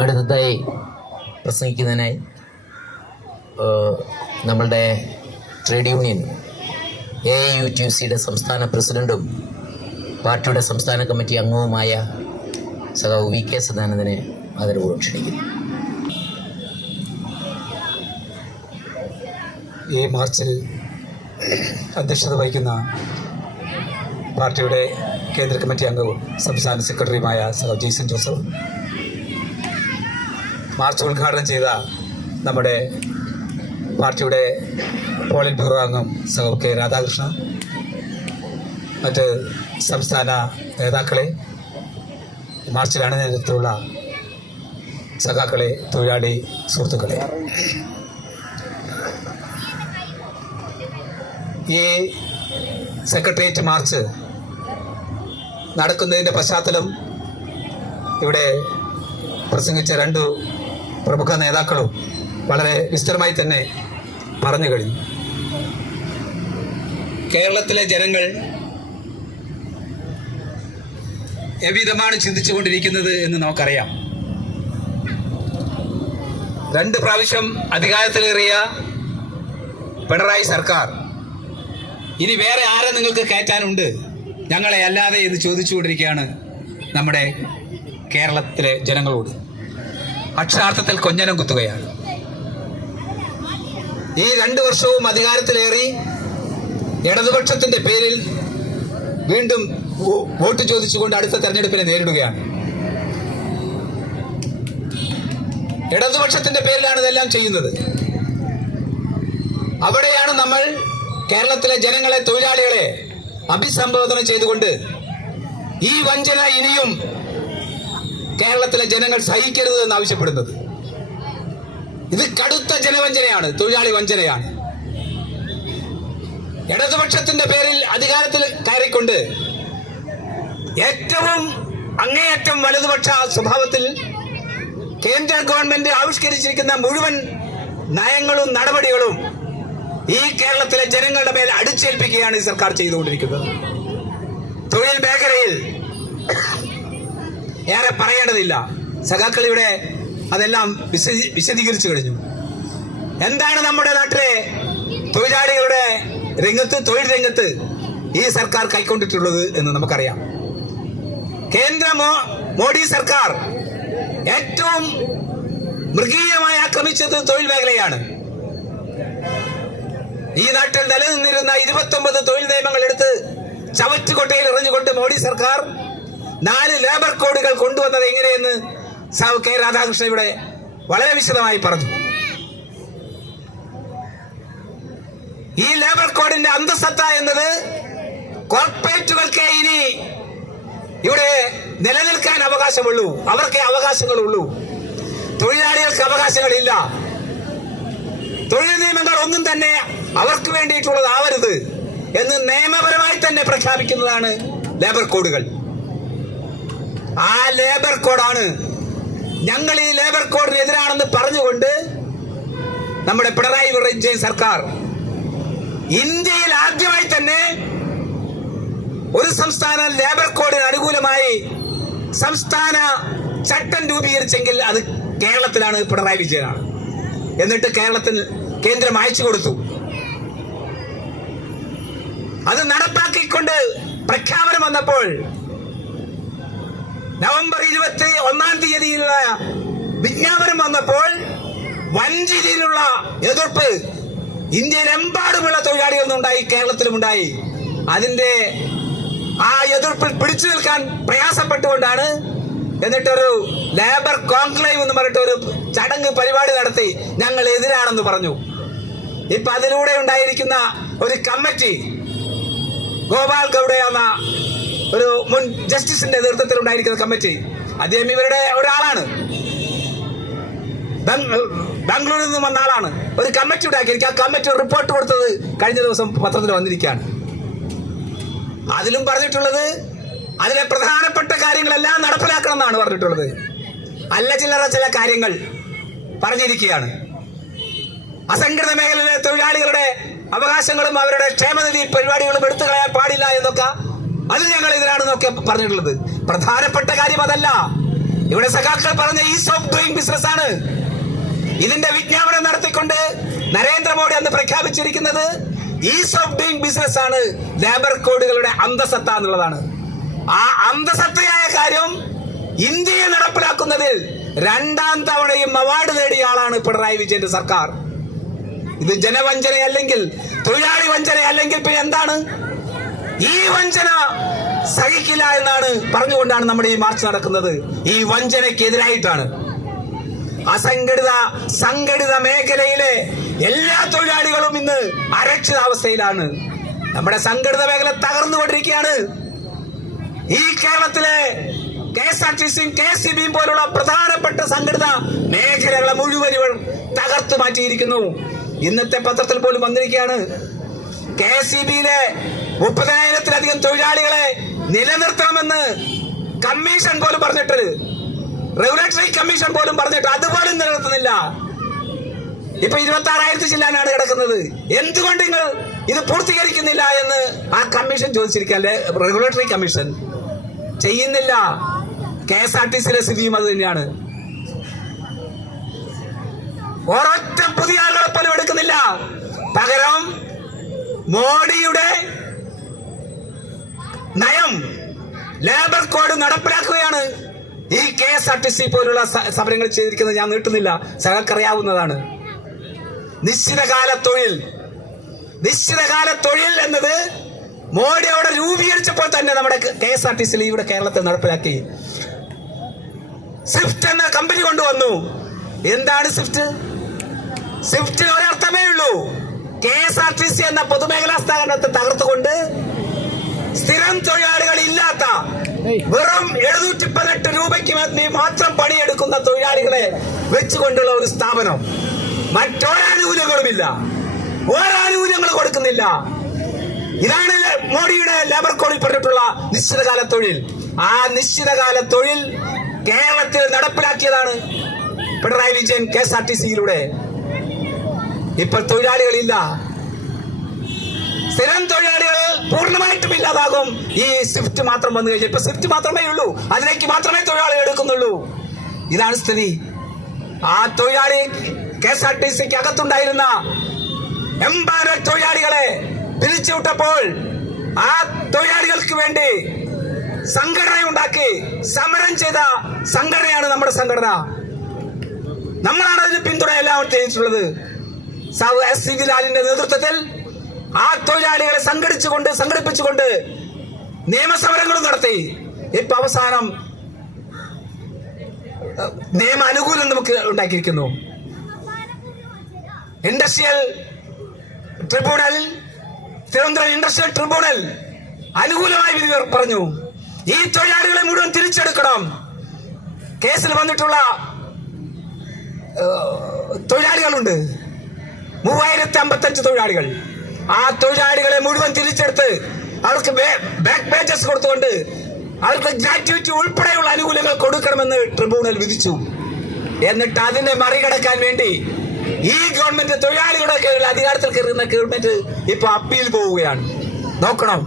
അടുത്തതായി പ്രസംഗിക്കുന്നതിനായി നമ്മളുടെ trade union AIUTUCയുടെ സംസ്ഥാന പ്രസിഡൻറ്റും പാർട്ടിയുടെ സംസ്ഥാന കമ്മിറ്റി അംഗവുമായ സഖാവ് VK സദാനന്ദനെ ആദരപൂർവ്വം ക്ഷണിക്കുന്നു. ഈ മാർച്ചിൽ അധ്യക്ഷത വഹിക്കുന്ന പാർട്ടിയുടെ കേന്ദ്ര കമ്മിറ്റി അംഗവും സംസ്ഥാന സെക്രട്ടറിയുമായ സഖാവ് ജെയ്സൺ ജോസഫ്, മാർച്ച് ഉദ്ഘാടനം ചെയ്ത നമ്മുടെ പാർട്ടിയുടെ പോളിറ്റ് ബ്യൂറോ അംഗം സഖാവ് K രാധാകൃഷ്ണൻ, മറ്റ് സംസ്ഥാന നേതാക്കളെ, മാർച്ചിലാണ് നേതൃത്വമുള്ള സഖാക്കളെ, തൊഴിലാളി സുഹൃത്തുക്കളെ, ഈ സെക്രട്ടേറിയറ്റ് മാർച്ച് നടക്കുന്നതിൻ്റെ പശ്ചാത്തലം ഇവിടെ പ്രസംഗിച്ച രണ്ടു പ്രമുഖ നേതാക്കളും വളരെ വിസ്തരമായി തന്നെ പറഞ്ഞു കഴിഞ്ഞു. കേരളത്തിലെ ജനങ്ങൾ എവിധമാണ് ചിന്തിച്ചുകൊണ്ടിരിക്കുന്നത് എന്ന് നമുക്കറിയാം. 2 പ്രാവശ്യം അധികാരത്തിലേറിയ പിണറായി സർക്കാർ ഇനി വേറെ ആരെ നിങ്ങൾക്ക് കയറ്റാനുണ്ട് ഞങ്ങളെ അല്ലാതെ എന്ന് ചോദിച്ചുകൊണ്ടിരിക്കുകയാണ് നമ്മുടെ കേരളത്തിലെ ജനങ്ങളോട്. അക്ഷരാർത്ഥത്തിൽ കൊഞ്ഞനം കുത്തുകയാണ്. ഈ 2 വർഷവും അധികാരത്തിലേറി ഇടതുപക്ഷത്തിന്റെ പേരിൽ വീണ്ടും വോട്ട് ചോദിച്ചുകൊണ്ട് അടുത്ത തെരഞ്ഞെടുപ്പിനെ നേരിടുകയാണ്. ഇടതുപക്ഷത്തിന്റെ പേരിലാണ് ഇതെല്ലാം ചെയ്യുന്നത്. അവിടെയാണ് നമ്മൾ കേരളത്തിലെ ജനങ്ങളെ, തൊഴിലാളികളെ അഭിസംബോധന ചെയ്തുകൊണ്ട് ഈ വഞ്ചന ഇനിയും കേരളത്തിലെ ജനങ്ങൾ സഹിക്കരുത് എന്ന് ആവശ്യപ്പെടുന്നത്. ഇത് കടുത്ത ജനവഞ്ചനയാണ്, തൊഴിലാളി വഞ്ചനയാണ്. ഇടതുപക്ഷത്തിന്റെ പേരിൽ അധികാരത്തിൽ കയറിക്കൊണ്ട് ഏറ്റവും അങ്ങേയറ്റം വലതുപക്ഷ സ്വഭാവത്തിൽ കേന്ദ്ര ഗവൺമെന്റ് ആവിഷ്കരിച്ചിരിക്കുന്ന മുഴുവൻ നയങ്ങളും നടപടികളും ഈ കേരളത്തിലെ ജനങ്ങളുടെ മേൽ അടിച്ചേൽപ്പിക്കുകയാണ് ഈ സർക്കാർ ചെയ്തുകൊണ്ടിരിക്കുന്നത്. തൊഴിൽ മേഖലയിൽ ഏറെ പറയേണ്ടതില്ല. സഖാക്കൾ ഇവിടെ അതെല്ലാം വിശദീകരിച്ചു കഴിഞ്ഞു. എന്താണ് നമ്മുടെ നാട്ടിലെ തൊഴിലാളികളുടെ രംഗത്ത്, തൊഴിൽ രംഗത്ത് ഈ സർക്കാർ കൈക്കൊണ്ടിട്ടുള്ളത് എന്ന് നമുക്കറിയാം. കേന്ദ്ര മോഡി സർക്കാർ ഏറ്റവും മൃഗീയമായി ആക്രമിച്ചത് തൊഴിൽ മേഖലയാണ്. ഈ നാട്ടിൽ നിലനിന്നിരുന്ന 29 തൊഴിൽ നിയമങ്ങൾ എടുത്ത് ചവറ്റുകൊട്ടയിൽ എറിഞ്ഞുകൊണ്ട് മോഡി സർക്കാർ 4 ലേബർ കോഡുകൾ കൊണ്ടുവന്നത് എങ്ങനെയെന്ന് സഖാവ് K രാധാകൃഷ്ണൻ ഇവിടെ വളരെ വിശദമായി പറഞ്ഞു. ഈ ലേബർ കോഡിന്റെ അന്തസത്ത എന്നത് കോർപ്പറേറ്റുകൾക്ക് ഇനി ഇവിടെ നിലനിൽക്കാൻ അവകാശമുള്ളൂ, അവർക്കേ അവകാശങ്ങളുള്ളൂ. തൊഴിലാളികൾക്ക് അവകാശങ്ങളില്ല. തൊഴിൽ നിയമങ്ങൾ ഒന്നും തന്നെ അവർക്ക് വേണ്ടിയിട്ടുള്ളതാവരുത് എന്ന് നിയമപരമായി തന്നെ പ്രഖ്യാപിക്കുന്നതാണ് ലേബർ കോഡുകൾ. ആ ലേബർ കോഡാണ് ഞങ്ങൾ ഈ ലേബർ കോഡിനെതിരാണെന്ന് പറഞ്ഞുകൊണ്ട് നമ്മുടെ പിണറായി വിജയൻ സർക്കാർ ഇന്ത്യയിൽ ആദ്യമായി തന്നെ ഒരു സംസ്ഥാന ലേബർ കോഡിന് അനുകൂലമായി സംസ്ഥാന ചട്ടം രൂപീകരിച്ചെങ്കിൽ അത് കേരളത്തിലാണ്, പിണറായി വിജയനാണ്. എന്നിട്ട് കേരളത്തിൽ കേന്ദ്രം അയച്ചു കൊടുത്തു. അത് നടപ്പാക്കിക്കൊണ്ട് പ്രഖ്യാപനം വന്നപ്പോൾ നവംബർ 21-ാം തീയതിയിലുള്ള വിജ്ഞാപനം വന്നപ്പോൾ വൻ രീതിയിലുള്ള എതിർപ്പ് ഇന്ത്യയിലെമ്പാടുമുള്ള തൊഴിലാളികളിൽ നിന്നുണ്ടായി, കേരളത്തിലുമുണ്ടായി. അതിന്റെ ആ എതിർപ്പിൽ പിടിച്ചു നിൽക്കാൻ പ്രയാസപ്പെട്ടുകൊണ്ടാണ് എന്നിട്ടൊരു ലേബർ കോൺക്ലേവ് എന്ന് പറഞ്ഞിട്ട് ഒരു ചടങ്ങ് പരിപാടി നടത്തി ഞങ്ങൾ എതിരാണെന്ന് പറഞ്ഞു. ഇപ്പൊ അതിലൂടെ ഉണ്ടായിരിക്കുന്ന ഒരു കമ്മിറ്റി, ഗോപാൽ ഗൗഡ എന്ന ഒരു മുൻ ജസ്റ്റിസിന്റെ നേതൃത്വത്തിൽ ഉണ്ടായിരിക്കുന്ന കമ്മിറ്റി, അദ്ദേഹം ഇവരുടെ ഒരാളാണ്, ബാംഗ്ലൂരിൽ നിന്ന് വന്ന ആളാണ്. ഒരു കമ്മിറ്റി ഉണ്ടാക്കിയിരിക്കുക. ആ കമ്മിറ്റി റിപ്പോർട്ട് കൊടുത്തത് കഴിഞ്ഞ ദിവസം പത്രത്തിൽ വന്നിരിക്കുകയാണ്. അതിലും പറഞ്ഞിട്ടുള്ളത് അതിലെ പ്രധാനപ്പെട്ട കാര്യങ്ങളെല്ലാം നടപ്പിലാക്കണം എന്നാണ് പറഞ്ഞിട്ടുള്ളത്. അല്ല ചില്ലറ ചില കാര്യങ്ങൾ പറഞ്ഞിരിക്കുകയാണ്. അസംഘടിത മേഖലയിലെ തൊഴിലാളികളുടെ അവകാശങ്ങളും അവരുടെ ക്ഷേമനിധി പരിപാടികളും എടുത്തു കളയാൻ പാടില്ല എന്നൊക്കെ, അത് ഞങ്ങൾ എതിരാണെന്നൊക്കെ പറഞ്ഞിട്ടുള്ളത്. പ്രധാനപ്പെട്ട കാര്യം അതല്ല. ഇവിടെ സഖാക്കൾ പറഞ്ഞ ഈസ് ഓഫ് ഡൂയിങ് ബിസിനസ് ആണ്. ഇതിന്റെ വിജ്ഞാപനം നടത്തിക്കൊണ്ട് നരേന്ദ്രമോദി അന്ന് പ്രഖ്യാപിച്ചിരിക്കുന്നത് ഈസ് ഓഫ് ഡൂയിങ് ബിസിനസ് ആണ്, ലേബർ കോഡുകളുടെ അന്തസത്ത എന്നുള്ളതാണ്. ആ അന്തസത്തയായ കാര്യം ഇന്ത്യയിൽ നടപ്പിലാക്കുന്നതിൽ 2ാം തവണയും അവാർഡ് നേടിയ ആളാണ് പിണറായി വിജയന്റെ സർക്കാർ. ഇത് ജനവഞ്ചനയല്ലെങ്കിൽ, തൊഴിലാളി വഞ്ചനയല്ലെങ്കിൽ പിന്നെ എന്താണ്? ഈ വഞ്ചന സഹിക്കില്ല എന്നാണ് പറഞ്ഞുകൊണ്ടാണ് നമ്മുടെ ഈ മാർച്ച് നടക്കുന്നത്. ഈ വഞ്ചനയ്ക്കെതിരായിട്ടാണ്. സംഘടിത മേഖലയിലെ എല്ലാ തൊഴിലാളികളും ഇന്ന് അരക്ഷിതാവസ്ഥയിലാണ്. നമ്മുടെ സംഘടിത മേഖല തകർന്നുകൊണ്ടിരിക്കുകയാണ്. ഈ കേരളത്തിലെ KSRTCയും KCBയും പോലുള്ള പ്രധാനപ്പെട്ട സംഘടിത മേഖലകളെ മുഴുവൻ തകർത്തു മാറ്റിയിരിക്കുന്നു. ഇന്നത്തെ പത്രത്തിൽ പോലും വന്നിരിക്കുകയാണ്, KCBയിലെ 30,000-ലധികം തൊഴിലാളികളെ നിലനിർത്തണമെന്ന് കമ്മീഷൻ പോലും പറഞ്ഞിട്ട്, റെഗുലേറ്ററി കമ്മീഷൻ പോലും പറഞ്ഞിട്ട് അതുപോലും നിലനിർത്തുന്നില്ല. ഇപ്പൊ 26,000 ചില്ലാനാണ് കിടക്കുന്നത്. എന്തുകൊണ്ട് നിങ്ങൾ ഇത് പൂർത്തീകരിക്കുന്നില്ല എന്ന് ആ കമ്മീഷൻ ചോദിച്ചിരിക്കല്ലേ. റെഗുലേറ്ററി കമ്മീഷൻ ചെയ്യുന്നില്ല. KSRTCയിലെ സ്ഥിതിയും അത് തന്നെയാണ്. ഒരൊറ്റ പുതിയ ആളുകളെ പോലും എടുക്കുന്നില്ല. പകരം മോഡിയുടെ നയം, ലേബർ കോഡ് നടപ്പിലാക്കുകയാണ്. ഈ KSRTC പോലുള്ള സമരങ്ങൾ ചെയ്തിരിക്കുന്നത് ഞാൻ നീട്ടുന്നില്ല, സകർക്കറിയാവുന്നതാണ്. നിശ്ചിതകാല തൊഴിൽ എന്നത് മോഡി അവിടെ രൂപീകരിച്ചപ്പോൾ തന്നെ നമ്മുടെ KSRTC ഇവിടെ കേരളത്തിൽ നടപ്പിലാക്കി. സ്വിഫ്റ്റ് എന്ന കമ്പനി കൊണ്ടുവന്നു. എന്താണ് സ്വിഫ്റ്റ്? സ്വിഫ്റ്റിന് ഒരർത്ഥമേ ഉള്ളൂ, KSRTC എന്ന പൊതുമേഖലാ സ്ഥാപനത്തെ തകർത്തുകൊണ്ട് സ്ഥിരം തൊഴിലാളികൾ ഇല്ലാത്ത വെറും 718 രൂപയ്ക്ക് മാത്രം പണിയെടുക്കുന്ന തൊഴിലാളികളെ വെച്ചുകൊണ്ടുള്ള ഒരു സ്ഥാപനം. മറ്റൊരാനുകൂല്യങ്ങളുമില്ല, ഒരാനുകൂല്യങ്ങൾ കൊടുക്കുന്നില്ല. ഇതാണ് മോഡിയുടെ ലേബർ കോഡിൽ പറഞ്ഞിട്ടുള്ള നിശ്ചിതകാല തൊഴിൽ. ആ നിശ്ചിതകാല തൊഴിൽ കേരളത്തിൽ നടപ്പിലാക്കിയതാണ് പിണറായി വിജയൻ KSRTCയിലൂടെ. ഇപ്പോൾ തൊഴിലാളികളില്ല, സ്ഥിരം തൊഴിലാളികൾ പൂർണ്ണമായിട്ടും ഇല്ലാതാകും. ഈ സ്വിഫ്റ്റ് മാത്രം വന്നു കഴിഞ്ഞാൽ ഇപ്പൊ സ്വിഫ്റ്റ് മാത്രമേ ഉള്ളൂ, അതിലേക്ക് മാത്രമേ തൊഴിലാളികൾ എടുക്കുന്നുള്ളൂ. ഇതാണ് സ്ഥിതി. ആ തൊഴിലാളി KSRTCക്ക് അകത്തുണ്ടായിരുന്ന 80 തൊഴിലാളികളെ പിരിച്ചുവിട്ടപ്പോൾ ആ തൊഴിലാളികൾക്ക് വേണ്ടി സംഘടനയുണ്ടാക്കി സമരം ചെയ്ത സംഘടനയാണ് നമ്മുടെ സംഘടന. നമ്മളാണ് അതിന് പിന്തുണ എല്ലാം ചെയ്തിട്ടുള്ളത്. SC ലാലിന്റെ നേതൃത്വത്തിൽ ആ തൊഴിലാളികളെ സംഘടിപ്പിച്ചുകൊണ്ട് നിയമസമരങ്ങളും നടത്തി. ഇപ്പൊ അവസാനം നിയമ അനുകൂലം നമുക്ക് ഉണ്ടാക്കിയിരിക്കുന്നു. Industrial tribunal, Thiruvananthapuram industrial tribunal അനുകൂലമായി വിധി പറഞ്ഞു. ഈ തൊഴിലാളികളെ മുഴുവൻ തിരിച്ചെടുക്കണം. കേസിൽ വന്നിട്ടുള്ള തൊഴിലാളികളുണ്ട്, 3055 തൊഴിലാളികൾ. ആ തൊഴിലാളികളെ മുഴുവൻ തിരിച്ചെടുത്ത് അവർക്ക് ബാക്ക് പേജസ് കൊടുത്തുകൊണ്ട് അവർക്ക് ഗ്രാറ്റുവിറ്റി ഉൾപ്പെടെയുള്ള ആനുകൂല്യങ്ങൾ കൊടുക്കണമെന്ന് ട്രിബ്യൂണൽ വിധിച്ചു. എന്നിട്ട് അതിനെ മറികടക്കാൻ വേണ്ടി ഈ ഗവൺമെന്റ് തൊഴിലാളികളുടെ അധികാരത്തിൽ കയറുന്ന ഗവൺമെന്റ് ഇപ്പൊ അപ്പീൽ പോവുകയാണ്. നോക്കണം,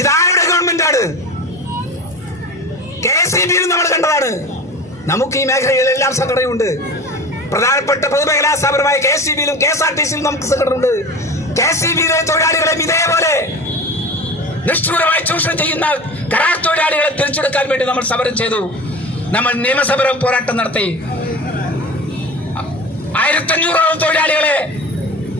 ഇതാരുടെ ഗവൺമെന്റാണ്? KCBയിൽ നമ്മൾ കണ്ടതാണ്. നമുക്ക് ഈ മേഖലയിലെല്ലാം സംഘടനയുണ്ട്. പ്രധാനപ്പെട്ട പൊതുമേഖലാ സ്ഥാപനമായ KCBയിലും KSRTCയിലും നമുക്ക് സംഘടനയുണ്ട്. KCBയിലെ തൊഴിലാളികളെയും ഇതേപോലെ നിഷ്ഠൂരമായി ചൂഷണം ചെയ്യുന്ന കരാർ തൊഴിലാളികളെ തിരിച്ചെടുക്കാൻ വേണ്ടി നമ്മൾ സമരം ചെയ്തു. നമ്മൾ നിയമസമരം പോരാട്ടം നടത്തി. 1500ഓളം തൊഴിലാളികളെ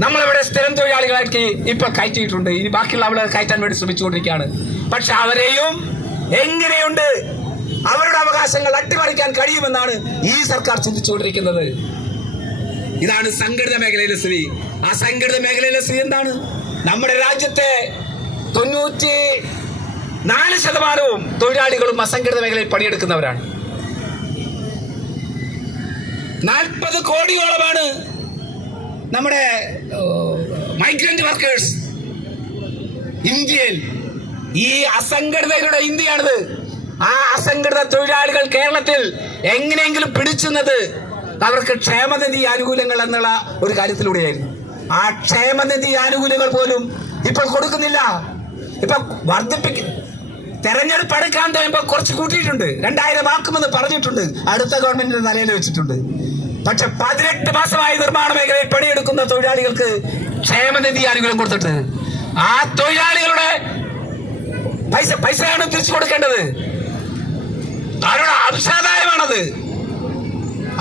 നമ്മളിവിടെ സ്ഥിരം തൊഴിലാളികളാക്കി ഇപ്പൊ കയറ്റിയിട്ടുണ്ട്. ഇനി ബാക്കിയുള്ള അവളെ കയറ്റാൻ വേണ്ടി ശ്രമിച്ചുകൊണ്ടിരിക്കുകയാണ്. പക്ഷെ അവരെയും എങ്ങനെയുണ്ട് അവരുടെ അവകാശങ്ങൾ അട്ടിമറിക്കാൻ കഴിയുമെന്നാണ് ഈ സർക്കാർ ചിന്തിച്ചുകൊണ്ടിരിക്കുന്നത്. ഇതാണ് സംഘടിത മേഖലയിലെ സ്ഥിതി. ആ സംഘടിത മേഖലയിലെ സ്ഥിതി എന്താണ്? നമ്മുടെ രാജ്യത്തെ 94% തൊഴിലാളികളും അസംഘടിത മേഖലയിൽ പണിയെടുക്കുന്നവരാണ്. 40 കോടിയോളമാണ് നമ്മുടെ മൈഗ്രന്റ് വർക്കേഴ്സ് ഇന്ത്യയിൽ. ഈ അസംഘടിതരുടെ ഇന്ത്യയാണിത്. ആ അസംഘടിത തൊഴിലാളികൾ കേരളത്തിൽ എങ്ങനെയെങ്കിലും പിടിച്ചുന്നത് അവർക്ക് ക്ഷേമനിധി ആനുകൂല്യങ്ങൾ എന്നുള്ള ഒരു കാര്യത്തിലൂടെയായിരുന്നു. ആ ക്ഷേമനിധി ആനുകൂല്യങ്ങൾ പോലും ഇപ്പോൾ കൊടുക്കുന്നില്ല. ഇപ്പൊ തെരഞ്ഞെടുപ്പ് അടുക്കാൻ കഴിയുമ്പോൾ കുറച്ച് കൂട്ടിയിട്ടുണ്ട്, 2000 ആക്കുമെന്ന് പറഞ്ഞിട്ടുണ്ട്, അടുത്ത ഗവൺമെന്റിന്റെ തലയിൽ വെച്ചിട്ടുണ്ട്. പക്ഷെ 18 മാസമായി നിർമ്മാണ മേഖലയിൽ പണിയെടുക്കുന്ന തൊഴിലാളികൾക്ക് ക്ഷേമനിധി ആനുകൂല്യം കൊടുത്തിട്ട് ആ തൊഴിലാളികളുടെ പൈസയാണ് തിരിച്ചു കൊടുക്കേണ്ടത്. അവരുടെ അംശാദായമാണത്,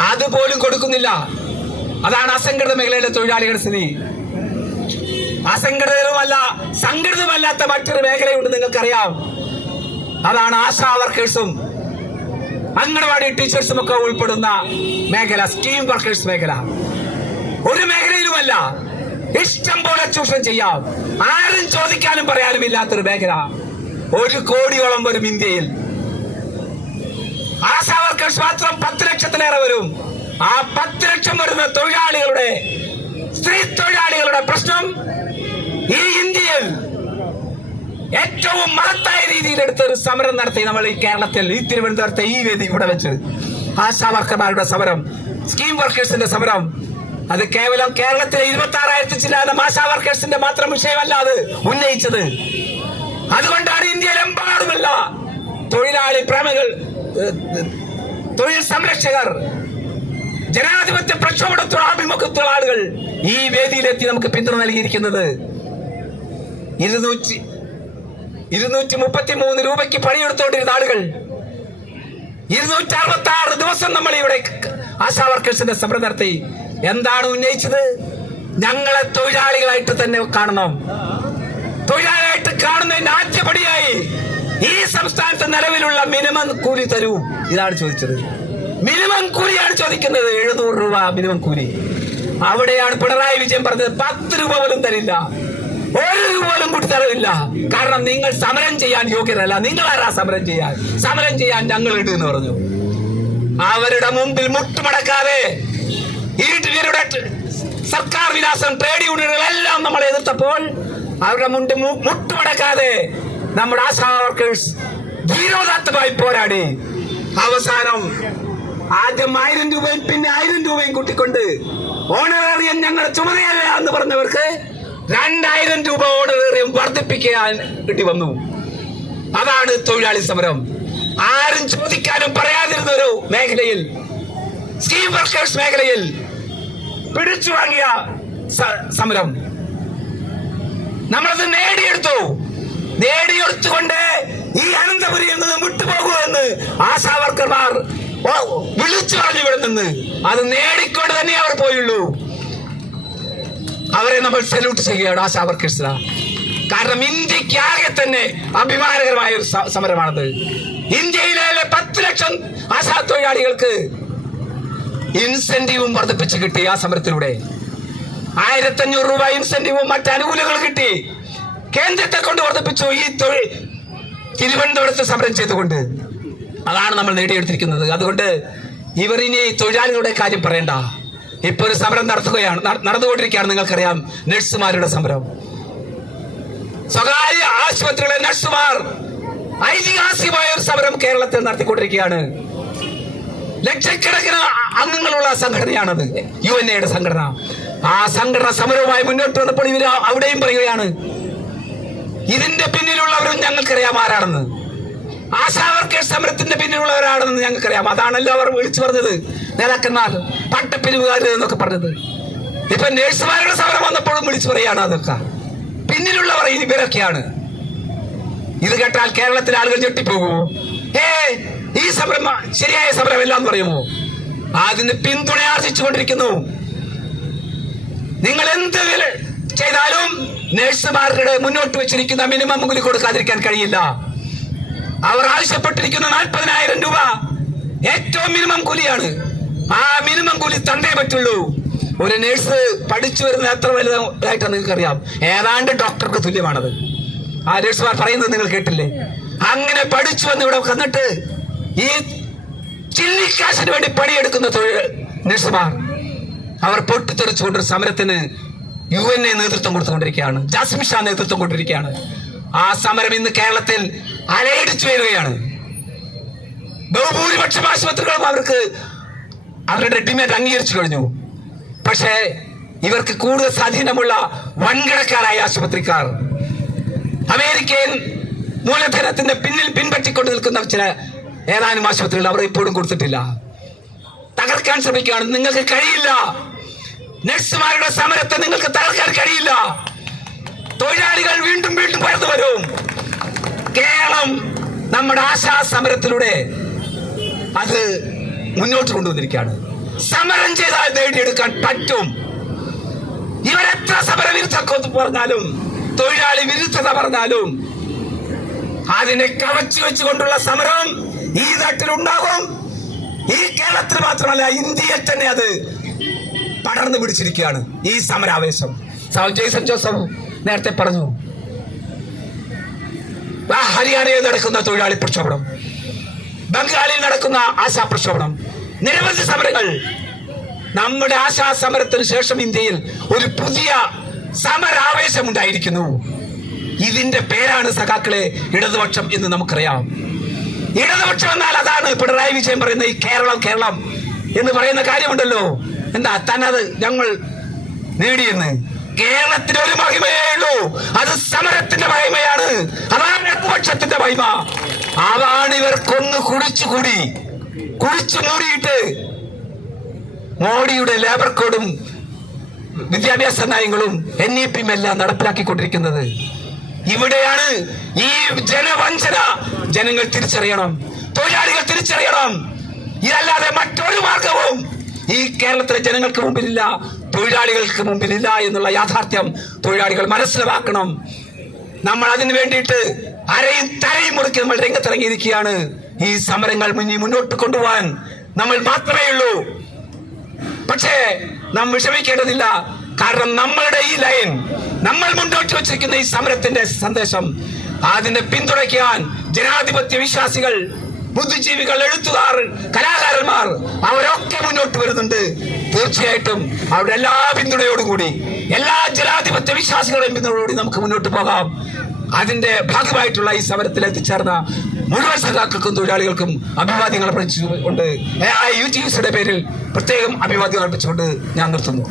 അതുപോലും കൊടുക്കുന്നില്ല. അതാണ് അസംഘടിത മേഖലയിലെ തൊഴിലാളികളുടെ സ്ഥിതി. അസംഘടിതവുമല്ല സംഘടിതമല്ലാത്ത മറ്റൊരു മേഖലയുണ്ട്, നിങ്ങൾക്കറിയാം. അതാണ് ആശാ വർക്കേഴ്സും അംഗനവാടി ടീച്ചേഴ്സും ഒക്കെ ഉൾപ്പെടുന്ന മേഖല, സ്കീം വർക്കേഴ്സ് മേഖല. ഒരു മേഖലയിലുമല്ല, ഇഷ്ടം പോലെ ചൂഷണം ചെയ്യാം, ആരും ചോദിക്കാനും പറയാനും ഇല്ലാത്തൊരു മേഖല. 1 കോടിയോളം വരും ഇന്ത്യയിൽ. ആശാ വർക്കേഴ്സ് മാത്രം 10 ലക്ഷത്തിലേറെ വരും. ആ 10 ലക്ഷം വരുന്ന തൊഴിലാളികളുടെ, സ്ത്രീ തൊഴിലാളികളുടെ പ്രശ്നം ഈ ഇന്ത്യയിൽ ഏറ്റവും മഹത്തായ രീതിയിൽ എടുത്തൊരു സമരം നടത്തി നമ്മൾ ഈ കേരളത്തിൽ, ഈ തിരുവനന്തപുരത്തെ ഈ വേദി ഇവിടെ വെച്ച്. ആശാ വർക്കർമാരുടെ സമരം, സ്കീം വർക്കേഴ്സിന്റെ സമരം, അത് കേവലം കേരളത്തിലെ 26,000 ചില്ലാനം ആശാ വർക്കേഴ്സിന്റെ മാത്രം വിഷയമല്ല അത് ഉന്നയിച്ചത്. അതുകൊണ്ടാണ് ഇന്ത്യയിലെമ്പാടുമുള്ള തൊഴിലാളി പ്രേമികൾ, തൊഴിൽ സംരക്ഷകർ, ജനാധിപത്യ പ്രക്ഷോഭത്തോട് ആഭിമുഖ്യത്തുള്ള ആളുകൾ ഈ വേദിയിലെത്തി നമുക്ക് പിന്തുണ നൽകിയിരിക്കുന്നത്. 233 രൂപയ്ക്ക് പണിയെടുത്തുകൊണ്ടിരുന്ന ആളുകൾ 266 ദിവസം നമ്മൾ ഇവിടെ ആശാ വർക്കേഴ്സിന്റെ സമരം നടത്തി. എന്താണ് ഉന്നയിച്ചത്? ഞങ്ങളെ തൊഴിലാളികളായിട്ട് തന്നെ കാണണം. തൊഴിലാളിയായിട്ട് കാണുന്നതിന്റെ ആദ്യപടിയായി ഈ സംസ്ഥാനത്ത് നിലവിലുള്ള മിനിമം കൂലി തരൂ. ഇതാണ് ചോദിച്ചത്. മിനിമം കൂലിയാണ് ചോദിക്കുന്നത്, 700 രൂപ മിനിമം കൂലി. അവിടെയാണ് പിണറായി വിജയൻ പറഞ്ഞത് 10 രൂപ പോലും തരില്ല, 1 രൂപ പോലും കൂട്ടി തരവില്ല. കാരണം നിങ്ങൾ സമരം ചെയ്യാൻ യോഗ്യരല്ല. നിങ്ങളാരാ സമരം ചെയ്യാൻ? സമരം ചെയ്യാൻ ഞങ്ങളുണ്ട് എന്ന് പറഞ്ഞു. അവരുടെ മുമ്പിൽ മുട്ടുമടക്കാതെ ഇവരുടെ സർക്കാർ വിലാസം ട്രേഡ് യൂണിയനുകളെല്ലാം നമ്മളെ എതിർത്തപ്പോൾ അവരുടെ മുമ്പിൽ മുട്ടുമടക്കാതെ നമ്മുടെ ആശാ വർക്കേഴ്സ് ധീരോദാത്തമായി പോരാടി. അവസാനം ആദ്യം 1000 രൂപയും പിന്നെ 1000 രൂപയും കൂട്ടിക്കൊണ്ട് ഓണറേറിയം ഞങ്ങളുടെ ചുമതലയല്ല എന്ന് പറഞ്ഞവർക്ക് 2000 രൂപ ഓണറേറിയം വർദ്ധിപ്പിക്കാൻ കിട്ടി വന്നു. അതാണ് തൊഴിലാളി സമരം. ആരും ചോദിക്കാനും പറയാതിരുന്ന ഒരു മേഖലയിൽ, സ്കീം വർക്കേഴ്സ് മേഖലയിൽ പിടിച്ചു വാങ്ങിയ സമരം നമ്മളത് നേടിയെടുത്തുകൊണ്ട് ഈ അനന്തപുരിയിൽ നിന്ന് വിട്ടുപോകുമെന്ന് ആശാ വർക്കർമാർ വിളിച്ചു പറഞ്ഞു ഇവിടെ നിന്ന്. അത് നേടിക്കൊണ്ട് തന്നെ അവർ പോയുള്ളൂ. അവരെ നമ്മൾ സല്യൂട്ട് ചെയ്യുകയാണ്, ആശാ വർക്കേഴ്സിന്. കാരണം ഇന്ത്യക്ക് ആകെ തന്നെ അഭിമാനകരമായ ഒരു സമരമാണത്. ഇന്ത്യയിലെ 10 ലക്ഷം ആശാ തൊഴിലാളികൾക്ക് ഇൻസെന്റീവും വർദ്ധിപ്പിച്ച് കിട്ടി. ആ സമരത്തിലൂടെ 1500 രൂപ ഇൻസെന്റീവും മറ്റ് ആനുകൂല്യങ്ങളും കിട്ടി. കേന്ദ്രത്തെ കൊണ്ട് വർദ്ധിപ്പിച്ചു ഈ തിരുവനന്തപുരത്ത് സമരം ചെയ്തുകൊണ്ട്. അതാണ് നമ്മൾ നേടിയെടുത്തിരിക്കുന്നത്. അതുകൊണ്ട് ഇവർ ഇനി തൊഴിലാളികളുടെ കാര്യം പറയണ്ട. ഇപ്പൊ ഒരു സമരം നടന്നുകൊണ്ടിരിക്കുകയാണ്. നിങ്ങൾക്കറിയാം, നഴ്സുമാരുടെ സമരം. സ്വകാര്യ ആശുപത്രിയിലെ നഴ്സുമാർ ഐതിഹാസികമായ ഒരു സമരം കേരളത്തിൽ നടത്തിക്കൊണ്ടിരിക്കുകയാണ്. ലക്ഷക്കണക്കിന് അംഗങ്ങളുള്ള സംഘടനയാണത്, UNA സംഘടന. ആ സംഘടന സമരവുമായി മുന്നോട്ട് വന്നപ്പോൾ ഇവർ അവിടെയും പറയുകയാണ്, ഇതിന്റെ പിന്നിലുള്ളവരും ഞങ്ങൾക്കറിയാം ആരാണെന്ന്. ആശാ വർക്കേഴ്സ് സമരത്തിന്റെ പിന്നിലുള്ളവരാണെന്ന് ഞങ്ങൾക്കറിയാം. അതാണല്ലോ അവർ വിളിച്ചു പറഞ്ഞത്, നേതാക്കന്മാർ, പട്ടപ്പിരിവുകാർ എന്നൊക്കെ പറഞ്ഞത്. ഇപ്പൊ നഴ്സുമാരുടെ സമരം വന്നപ്പോഴും വിളിച്ചു പറയാണ് അതൊക്കെ പിന്നിലുള്ളവർ ഇവരൊക്കെയാണ്. ഇത് കേട്ടാൽ കേരളത്തിലെ ആളുകൾ ഞെട്ടിപ്പോകുമോ? ഈ സമരം ശരിയായ സമരമല്ല എന്ന് പറയുമോ? അതിന് പിന്തുണ ആർജിച്ചുകൊണ്ടിരിക്കുന്നു. നിങ്ങൾ എന്ത് ചെയ്താലും നഴ്സുമാരുടെ മുന്നോട്ട് വെച്ചിരിക്കുന്ന മിനിമം കൂലി കൊടുക്കാതിരിക്കാൻ കഴിയില്ല. അവർ ആവശ്യപ്പെട്ടിരിക്കുന്ന 40,000 രൂപ ഏറ്റവും മിനിമം കൂലിയാണ്. ആ മിനിമം കൂലി തന്നേ പറ്റുള്ളൂ. ഒരു നേഴ്സ് പഠിച്ചു വരുന്ന എത്ര വലുതായിട്ടാണ് നിങ്ങൾക്കറിയാം? ഏതാണ്ട് ഡോക്ടർക്ക് തുല്യമാണത്. ആ നേഴ്സുമാർ പറയുന്നത് നിങ്ങൾ കേട്ടില്ലേ? അങ്ങനെ പഠിച്ചു വന്ന് ഇവിടെ വന്നിട്ട് ഈ ചില്ലിക്കാശിന് വേണ്ടി പണിയെടുക്കുന്ന നഴ്സുമാർ അവർ പൊട്ടിത്തെറിച്ചുകൊണ്ട് സമരത്തിന് UNA നേതൃത്വം കൊടുത്തുകൊണ്ടിരിക്കുകയാണ്. ജാസ്മിൻ ഷാ നേതൃത്വം കൊണ്ടിരിക്കുകയാണ്. ആ സമരം ഇന്ന് കേരളത്തിൽ അലയടിച്ചു വരികയാണ്. ബഹുഭൂരിപക്ഷം ആശുപത്രികളും അവരുടെ ഡിമാൻഡ് അംഗീകരിച്ചു കഴിഞ്ഞു. പക്ഷേ ഇവർക്ക് കൂടുതൽ സ്വാധീനമുള്ള വൻകിടക്കാരായ ആശുപത്രിക്കാർ, അമേരിക്കൻ മൂലധനത്തിന്റെ പിന്നിൽ പിൻപറ്റിക്കൊണ്ട് നിൽക്കുന്ന ചില ഏതാനും ആശുപത്രികൾ അവർ ഇപ്പോഴും കൊടുത്തിട്ടില്ല. തകർക്കാൻ ശ്രമിക്കുകയാണ്. നിങ്ങൾക്ക് കഴിയില്ല. നഴ്സുമാരുടെ സമരത്തെ നിങ്ങൾക്ക് തകർക്കാൻ കഴിയില്ല. തൊഴിലാളികൾ വീണ്ടും വീണ്ടും പരന്നു വരും. കേരളം നമ്മുടെ ആശാ സമരത്തിലൂടെ അത് മുന്നോട്ട് കൊണ്ടുവന്നിരിക്കുകയാണ്. സമരം ചെയ്താൽ നേടിയെടുക്കാൻ പറ്റും. ഇവരെത്ര സമരവിരുദ്ധ പറഞ്ഞാലും തൊഴിലാളി വിരുദ്ധത പറഞ്ഞാലും അതിനെ കവച്ചു വെച്ചുകൊണ്ടുള്ള സമരം ഈ നാട്ടിലുണ്ടാകും. ഈ കേരളത്തിൽ മാത്രമല്ല, ഇന്ത്യയിൽ തന്നെ അത് പടർന്നു പിടിച്ചിരിക്കുകയാണ് ഈ സമരാവേശം. ജെയ്സൺ ജോസഫ് നേരത്തെ പറഞ്ഞു, ഹരിയാനയിൽ നടക്കുന്ന തൊഴിലാളി പ്രക്ഷോഭണം, ബംഗാളിൽ നടക്കുന്ന ആശാ പ്രക്ഷോഭണം, നിരവധി സമരങ്ങൾ. നമ്മുടെ ആശാ സമരത്തിന് ശേഷം ഇന്ത്യയിൽ ഒരു പുതിയ സമരാവേശം ഉണ്ടായിരിക്കുന്നു. ഇതിന്റെ പേരാണ് സഖാക്കളെ ഇടതുപക്ഷം എന്ന് നമുക്കറിയാം. ഇടതുപക്ഷം എന്നാൽ അതാണ് പിണറായി വിജയൻ പറയുന്ന ഈ കേരളം കേരളം എന്ന് പറയുന്ന കാര്യമുണ്ടല്ലോ. എന്താ തന്നത് ഞങ്ങൾ നേടിയെന്ന്. കേരളത്തിന് ഒരു മഹിമയേ ഉള്ളൂ, അത് സമരത്തിന്റെ മഹിമയാണ്. അതാണ് ഇടതുപക്ഷത്തിന്റെ മഹിമ. അതാണ് ഇവർക്കൊന്ന് കുടിച്ചു മൂടിയിട്ട് മോഡിയുടെ ലേബർ കോഡും വിദ്യാഭ്യാസ നയങ്ങളും NEP എല്ലാം നടപ്പിലാക്കിക്കൊണ്ടിരിക്കുന്നത്. ഇവിടെയാണ് ഈ ജനവഞ്ചന ജനങ്ങൾ തിരിച്ചറിയണം, തൊഴിലാളികൾ തിരിച്ചറിയണം. ഇതല്ലാതെ മറ്റൊരു മാർഗവും ഈ കേരളത്തിലെ ജനങ്ങൾക്ക് മുമ്പിലില്ല, തൊഴിലാളികൾക്ക് മുമ്പിലില്ല എന്നുള്ള യാഥാർത്ഥ്യം തൊഴിലാളികൾ മനസ്സിലാക്കണം. നമ്മൾ അതിനു വേണ്ടിയിട്ട് അരയും തലയും മുറുക്കി നമ്മൾ രംഗത്തിറങ്ങിയിരിക്കുകയാണ്. ഈ സമരങ്ങൾ മുന്നോട്ട് കൊണ്ടുപോകാൻ നമ്മൾ മാത്രമേ ഉള്ളൂ. പക്ഷേ നാം വിഷമിക്കേണ്ടതില്ല. കാരണം നമ്മളുടെ ഈ ലൈൻ, നമ്മൾ മുന്നോട്ട് വെച്ചിരിക്കുന്ന ഈ സമരത്തിന്റെ സന്ദേശം, അതിനെ പിന്തുണയ്ക്കാൻ ജനാധിപത്യ വിശ്വാസികൾ, ബുദ്ധിജീവികൾ, എഴുത്തുകാർ, കലാകാരന്മാർ അവരൊക്കെ മുന്നോട്ട് വരുന്നുണ്ട്. തീർച്ചയായിട്ടും അവരുടെ എല്ലാ പിന്തുണയോടുകൂടി, എല്ലാ ജനാധിപത്യ വിശ്വാസികളുടെയും പിന്തുണയോടുകൂടി നമുക്ക് മുന്നോട്ട് പോകാം. അതിന്റെ ഭാഗമായിട്ടുള്ള ഈ സമരത്തിൽ എത്തിച്ചേർന്ന മുഴുവൻ സഖാക്കൾക്കും തൊഴിലാളികൾക്കും അഭിവാദ്യങ്ങൾ അർപ്പിച്ചുകൊണ്ട് AIUTUCയുടെ പേരിൽ പ്രത്യേകം അഭിവാദ്യങ്ങൾ അർപ്പിച്ചുകൊണ്ട് ഞാൻ നിർത്തുന്നു.